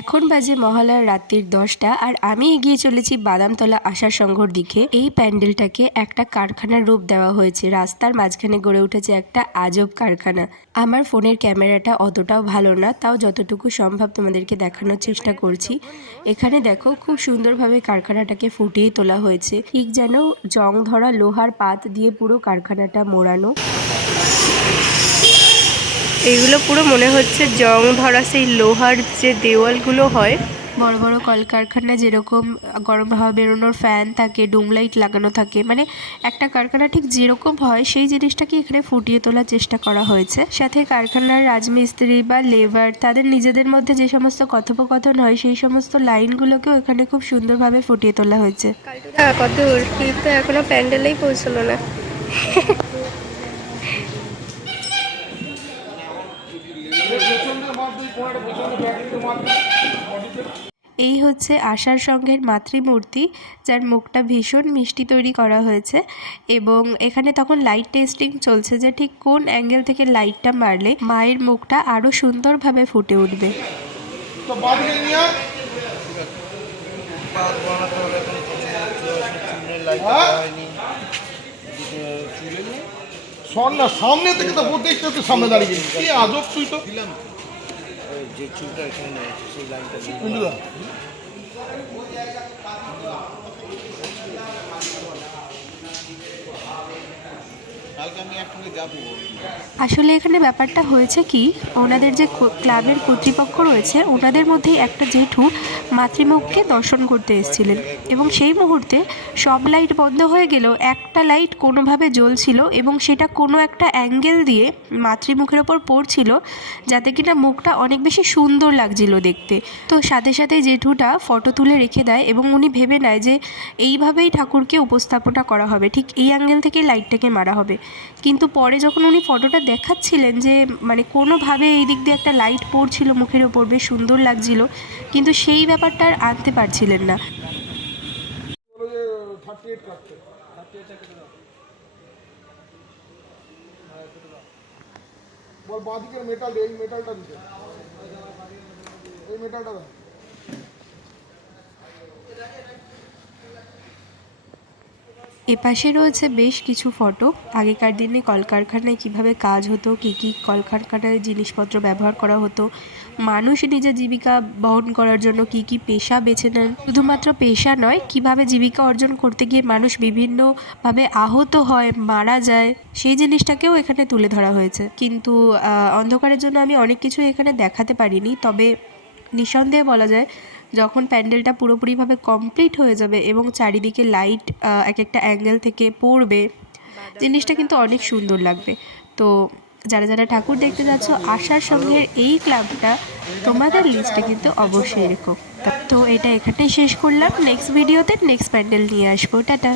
এখন বাজে মহালয়ার রাত্রির 10টা আর আমি এগিয়ে চলেছি বাদামতলা আশার সংঘর দিকে। এই প্যান্ডেলটাকে একটা কারখানার রূপ দেওয়া হয়েছে। রাস্তার মাঝখানে গড়ে উঠেছে একটা আজব কারখানা। আমার ফোনের ক্যামেরাটা অতটাও ভালো না, তাও যতটুকু সম্ভব তোমাদেরকে দেখানোর চেষ্টা করছি। এখানে দেখো খুব সুন্দরভাবে কারখানাটাকে ফুটিয়ে তোলা হয়েছে, ঠিক যেন জং ধরা লোহার পাত দিয়ে পুরো কারখানাটা মোড়ানো। এইগুলো পুরো মনে হচ্ছে জং ধরা সেই লোহার যে দেওয়ালগুলো হয়, বড় বড় কলকারখানা যেরকম গরম হাওয়া বেরোনোর ফ্যান থাকে, ডুম লাইট লাগানো থাকে, মানে একটা কারখানা ঠিক যেরকম হয় সেই জিনিসটাকে এখানে ফুটিয়ে তোলার চেষ্টা করা হয়েছে। সাথে কারখানার রাজমিস্ত্রি বা লেবার তাদের নিজেদের মধ্যে যে সমস্ত কথোপকথন হয় সেই সমস্ত লাইনগুলোকেও এখানে খুব সুন্দরভাবে ফুটিয়ে তোলা হয়েছে। কত কিন্তু এখনো প্যান্ডেলেই পৌঁছলো না। এই হচ্ছে আশার সংঘের মাতৃমূর্তি, যার মুখটা ভীষণ মিষ্টি তৈরি করা হয়েছে। এবং এখানে তখন লাইট টেস্টিং চলছে যে ঠিক কোন অ্যাঙ্গেল থেকে লাইটটা মারলে মায়ের মুখটা আরো সুন্দরভাবে ফুটে উঠবে। সামনে থেকে তো প্রত্যেকটা সামনে দাঁড়িয়ে গেছি, কি আজব তুই তো যে চুলটা এখানে সেই লাইনটা আসলে এখানে ব্যাপারটা হয়েছে কি, ওনাদের যে ক্লাবের কর্তৃপক্ষ রয়েছে ওনাদের মধ্যে একটা জেঠু মাতৃমুখকে দর্শন করতে এসেছিলেন এবং সেই মুহূর্তে সব লাইট বন্ধ হয়ে গেলেও একটা লাইট কোনোভাবে জ্বলছিল এবং সেটা কোনো একটা অ্যাঙ্গেল দিয়ে মাতৃমুখের ওপর পড়ছিল, যাতে কিনা মুখটা অনেক বেশি সুন্দর লাগছিল দেখতে। তো সাথে সাথে জেঠুটা ফটো তুলে রেখে দেয় এবং উনি ভেবে নেয় যে এইভাবেই ঠাকুরকে উপস্থাপনা করা হবে, ঠিক এই অ্যাঙ্গেল থেকে লাইটটাকে মারা হবে। কিন্তু পরে যখন উনি ফটোটা দেখাচ্ছিলেন যে মানে কোনোভাবে এই দিক দিয়ে একটা লাইট পড়ছিল মুখের ওপর, বেশ সুন্দর লাগছিল, কিন্তু সেই ব্যাপারটা আর আনতে পারছিলেন না। এপাশে রয়েছে বেশ কিছু ফটো। আগেকার দিনে কলকারখানায় কিভাবে কাজ হতো, কী কী কলকারখানায় জিনিসপত্র ব্যবহার করা হতো, মানুষ নিজের জীবিকা বহন করার জন্য কী কী পেশা বেছে নেন, শুধুমাত্র পেশা নয়, কিভাবে জীবিকা অর্জন করতে গিয়ে মানুষ বিভিন্নভাবে আহত হয়, মারা যায়, সেই জিনিসটাকেও এখানে তুলে ধরা হয়েছে। কিন্তু অন্ধকারের জন্য আমি অনেক কিছু এখানে দেখাতে পারিনি, তবে নিঃসন্দেহে বলা যায় যখন প্যান্ডেলটা পুরোপুরিভাবে কমপ্লিট হয়ে যাবে এবং চারিদিকে লাইট এক একটা অ্যাঙ্গেল থেকে পড়বে, জিনিসটা কিন্তু অনেক সুন্দর লাগবে। তো যারা যারা ঠাকুর দেখতে যাচ্ছ, আশার সংঘের এই ক্লাবটা তোমাদের লিস্টে কিন্তু অবশ্যই রেখো। তো এটা এখানেই শেষ করলাম। নেক্সট ভিডিওতে নেক্সট প্যান্ডেল নিয়ে আসবো। টাটা।